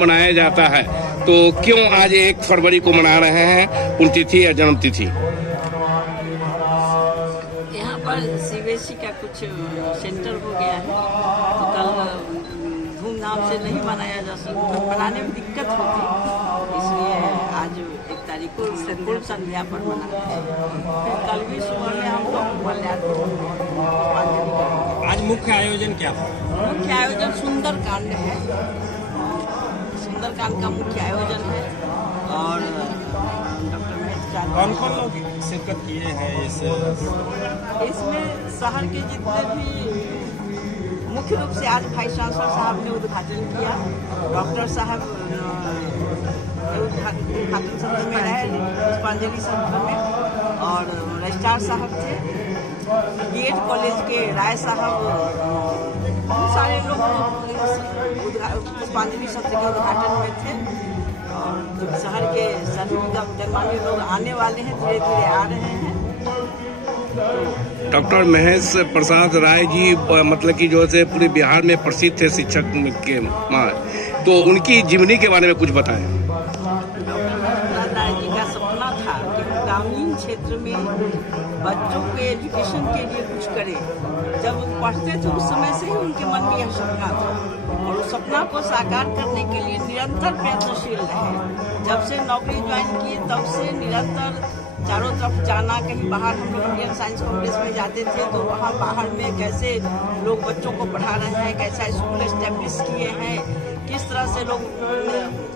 मनाया जाता है, तो क्यों आज 1 फरवरी को मना रहे हैं, पुण्यतिथि या जन्म तिथि? यहाँ पर सीबीएसई का कुछ सेंटर हो गया है, तो कल धूमधाम से नहीं मनाया जा सकता, मनाने में दिक्कत होती, इसलिए आज 1 तारीख को पूर्व संध्या पर मनाते हैं। फिर कल भी सुबह में हम लोग आज मुख्य आयोजन क्या था? मुख्य आयोजन सुंदरकांड है, सुंदरकांड का मुख्य आयोजन है। और कौन कौन लोग शिरकत किए हैं इसमें शहर के जितने भी, मुख्य रूप से आज वाइस चांसलर साहब ने उद्घाटन किया, डॉक्टर साहब उद्घाटन सत्र में रहे, पुष्पांजलि सत्र में, और रजिस्ट्रार साहब थे, बीएड कॉलेज के राय साहब, बहुत सारे लोग पुष्पांजलि सत्र के उद्घाटन में थे। और शहर के सभी गणमान्य लोग आने वाले हैं, धीरे धीरे आ रहे हैं। डॉक्टर महेश प्रसाद राय जी मतलब कि जो है पूरे बिहार में प्रसिद्ध थे शिक्षक के मां, तो उनकी जीवनी के बारे में कुछ बताएं। डॉक्टर प्रसाद राय जी का सपना था कि ग्रामीण क्षेत्र में बच्चों के एजुकेशन के लिए कुछ करें। जब वो पढ़ते थे उस समय से ही उनके मन में यह सपना था, और उस सपना को साकार करने के लिए निरंतर प्रयत्नशील रहे। जब से नौकरी ज्वाइन की तब से निरंतर चारों तरफ जाना, कहीं बाहर हम लोग इंडियन साइंस कांग्रेस में जाते थे तो वहाँ बाहर में कैसे लोग बच्चों को पढ़ा रहे हैं, कैसा स्कूल एस्टेब्लिश किए हैं, किस तरह से लोग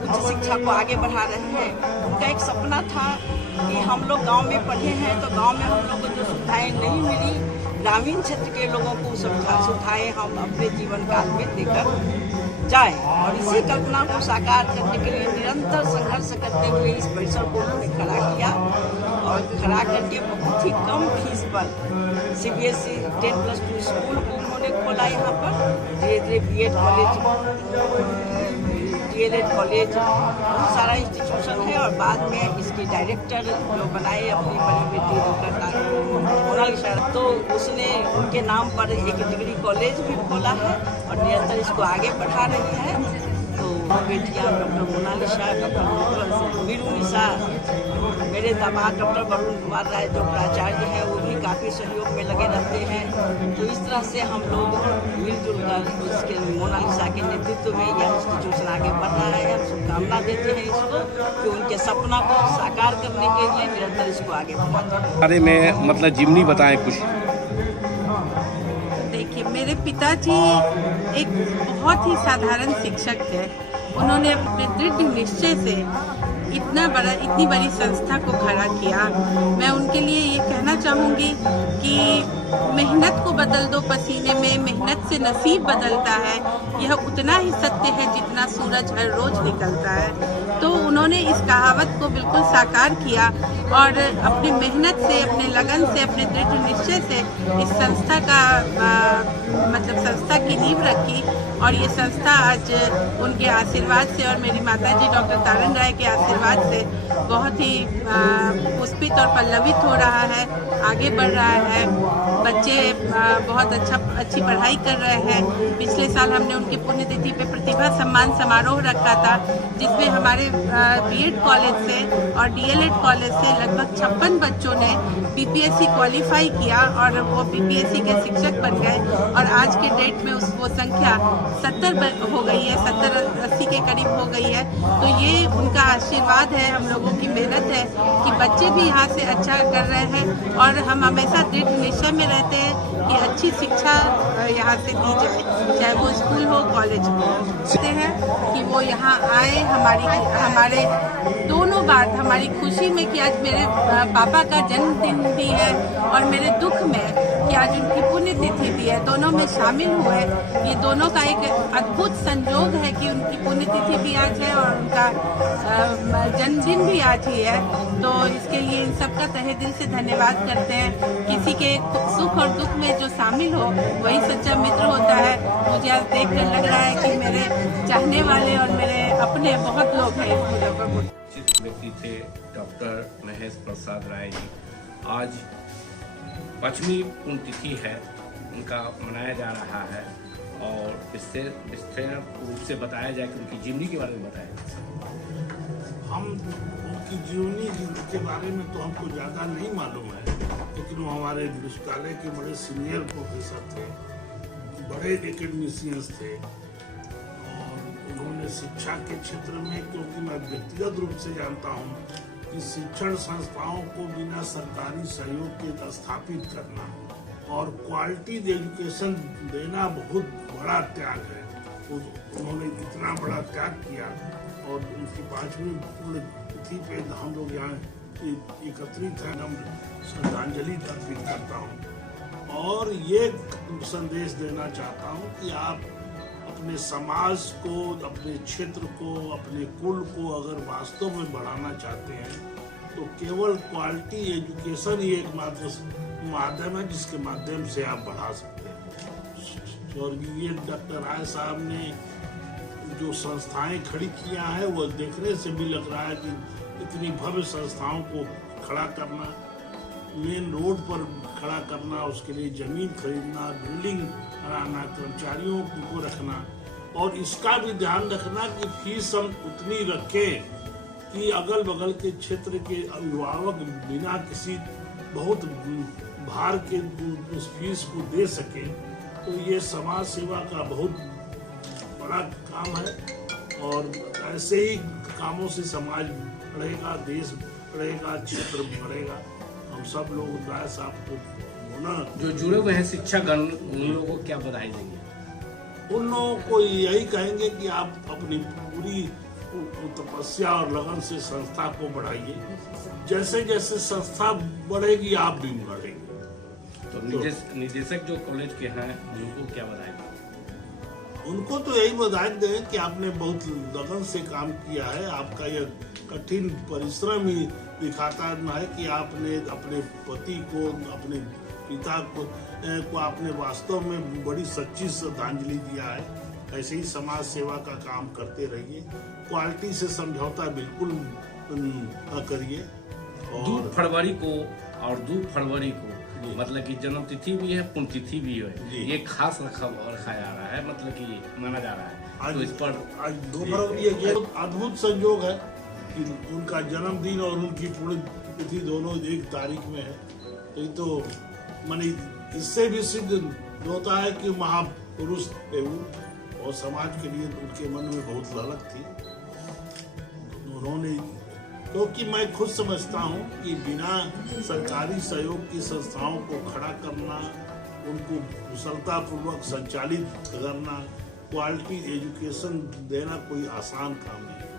उच्च शिक्षा को आगे बढ़ा रहे हैं। उनका एक सपना था कि हम लोग गांव में पढ़े हैं तो गांव में हम लोग को जो सुविधाएं नहीं मिली, ग्रामीण क्षेत्र के लोगों को सुविधाएं हम अपने जीवन काल में देकर जाए। और इसी कल्पना को साकार करने के लिए निरंतर संघर्ष करते हुए इस परिसर को उन्होंने खड़ा किया, और खड़ा करके बहुत ही कम फीस पर सीबीएसई 10+2 स्कूल को उन्होंने खोला यहाँ पर। धीरे धीरे बीएड कॉलेज, डीएलएड कॉलेज, बहुत सारा इंस्टीट्यूशन है। और बाद में इसके डायरेक्टर जो बनाए अपनी बड़ी बेटी मोनालिसा, तो उसने उनके नाम पर एक डिग्री कॉलेज भी खोला है और निरंतर इसको आगे बढ़ा रही है। तो बेटियाँ डॉक्टर मोनालिसा, डॉक्टर वीरूनिशा, मेरे दामाद डॉक्टर वरुण कुमार राय जो प्राचार्य हैं वो भी काफ़ी सहयोग में लगे रहते हैं। तो इस तरह से हम लोग मिलजुल कर इसके मोनालिसा के नेतृत्व में यह इंस्टीट्यूशन आगे बढ़ रहा है। हम शुभकामना देते हैं इसको कि उनके सपना को साकार करने के लिए निरंतर इसको आगे बढ़ाते हैं। बारे में मतलब जीवनी बताएं कुछ। देखिए, मेरे पिताजी एक बहुत ही साधारण शिक्षक थे। उन्होंने अपने दृढ़ निश्चय से इतनी बड़ी संस्था को खड़ा किया। मैं उनके लिए ये कहना चाहूँगी कि मेहनत को बदल दो पसीने में, मेहनत से नसीब बदलता है, यह उतना ही सत्य है जितना सूरज हर रोज निकलता है। तो उन्होंने इस कहावत को बिल्कुल साकार किया और अपनी मेहनत से, अपने लगन से, अपने दृढ़ निश्चय से इस संस्था का संस्था की नींव रखी और ये संस्था आज उनके आशीर्वाद से और मेरी माताजी डॉक्टर तारण राय के आशीर्वाद से बहुत ही पुष्पित और पल्लवित हो रहा है, आगे बढ़ रहा है। बच्चे बहुत अच्छी पढ़ाई कर रहे हैं। पिछले साल हमने उनकी पुण्यतिथि पे प्रतिभा सम्मान समारोह रखा था, जिसमें हमारे बीएड कॉलेज से और डीएलएड कॉलेज से लगभग 56 बच्चों ने बीपीएससी क्वालिफाई किया और वो बीपीएससी के शिक्षक बन गए और आज के डेट में वो संख्या 70 हो गई है, 70-80 के करीब हो गई है। तो ये उनका आशीर्वाद है, हम लोगों की मेहनत है कि बच्चे भी यहाँ से अच्छा कर रहे हैं और हम हमेशा दृढ़ निश्चय में रहते हैं कि अच्छी शिक्षा यहाँ से दी जाए, चाहे वो स्कूल हो, कॉलेज हो। कहते हैं कि वो यहाँ आए, हमारे दोनों बात, हमारी खुशी में कि आज मेरे पापा का जन्मदिन भी है और मेरे दुख में कि आज उनकी पुण्यतिथि भी है, दोनों में शामिल हुए। ये दोनों का एक अद्भुत संयोग है कि उनकी पुण्यतिथि भी आज है और उनका जन्मदिन भी आज ही है। तो इसके लिए इन सबका तहे दिल से धन्यवाद करते हैं। किसी के सुख और दुख में जो शामिल हो वही सच्चा मित्र होता है। मुझे आज देख कर लग रहा है कि मेरे चाहने वाले और मेरे अपने बहुत लोग हैं इस जगह पर। व्यक्ति थे डॉक्टर महेश प्रसाद राय जी। आज 5वीं पुण्यतिथि है, उनका मनाया जा रहा है और इससे विस्तार रूप से बताया जाए कि उनकी जीवनी के बारे में बताया। हम उनकी जीवनी के बारे में तो हमको ज़्यादा नहीं मालूम है, लेकिन वो हमारे विश्वविद्यालय के बड़े सीनियर प्रोफेसर थे, बड़े एकेडमिशियंस थे और उन्होंने शिक्षा के क्षेत्र में, क्योंकि मैं व्यक्तिगत रूप से जानता हूँ कि शिक्षण संस्थाओं को बिना सरकारी सहयोग के स्थापित करना और क्वालिटी एजुकेशन देना बहुत बड़ा त्याग है। उन्होंने इतना बड़ा त्याग किया और उनकी 5वीं पुण्यतिथि पे हम लोग यहाँ एकत्रित हैं। हम श्रद्धांजलि अर्पित करता हूँ और ये संदेश देना चाहता हूँ कि आप अपने समाज को, अपने क्षेत्र को, अपने कुल को अगर वास्तव में बढ़ाना चाहते हैं तो केवल क्वालिटी एजुकेशन ही एक माध्यम है जिसके माध्यम से आप बढ़ा सकते हैं। और ये डॉक्टर राय साहब ने जो संस्थाएं खड़ी किया है वो देखने से भी लग रहा है कि इतनी भव्य संस्थाओं को खड़ा करना, मेन रोड पर खड़ा करना, उसके लिए जमीन खरीदना, बिल्डिंग बनाना, कर्मचारियों को रखना और इसका भी ध्यान रखना कि फीस हम उतनी रखें कि अगल बगल के क्षेत्र के अभिभावक बिना किसी बहुत भार के उस फीस को दे सके। तो ये समाज सेवा का बहुत बड़ा काम है और ऐसे ही कामों से समाज बढ़ेगा, देश बढ़ेगा, क्षेत्र बढ़ेगा। हम सब लोग राय साहब को होना जो जुड़े हुए हैं शिक्षागण, उन लोगों को क्या बधाई देंगे? उन लोगों को यही कहेंगे कि आप अपनी पूरी तपस्या और लगन से संस्था को बढ़ाइए। जैसे जैसे संस्था बढ़ेगी आप भी बढ़ेंगे। तो निदेशक जो कॉलेज के हैं उनको क्या बधाई? उनको तो यही बधाई दें कि आपने बहुत लगन से काम किया है। आपका यह कठिन परिश्रम ही दिखाता है कि आपने अपने पति को, अपने पिता को आपने वास्तव में बड़ी सच्ची श्रद्धांजलि दिया है। ऐसे ही समाज सेवा का काम करते रहिए, क्वालिटी से समझौता बिल्कुल न करिए। 2 फरवरी को मतलब कि जन्म तिथि भी है, पुण्यतिथि भी है, ये खास रखा जा रहा है, मतलब कि माना जा रहा है। तो इस पर आज 2 फरवरी ये अद्भुत संयोग है कि उनका जन्मदिन और उनकी पुण्यतिथि दोनों एक तारीख में है। तो ये तो माने इससे भी सिद्ध होता है कि महापुरुष थे वो और समाज के लिए उनके मन में बहुत ललक थी। उन्होंने, क्योंकि मैं खुद समझता हूँ कि बिना सरकारी सहयोग की संस्थाओं को खड़ा करना, उनको कुशलतापूर्वक संचालित करना, क्वालिटी एजुकेशन देना कोई आसान काम नहीं है।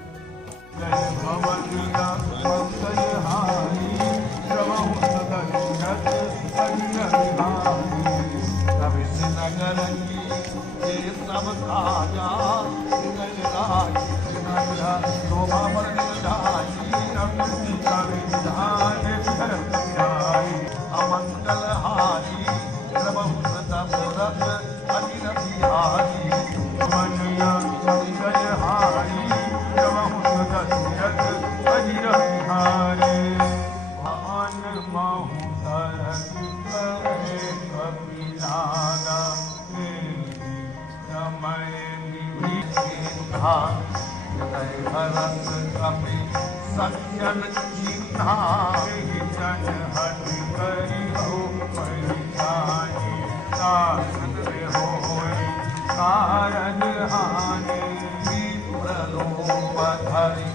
जन कीन्हा जन हट करी हो परिधानी साधन होई कारज हानि विप्रलोभ धरि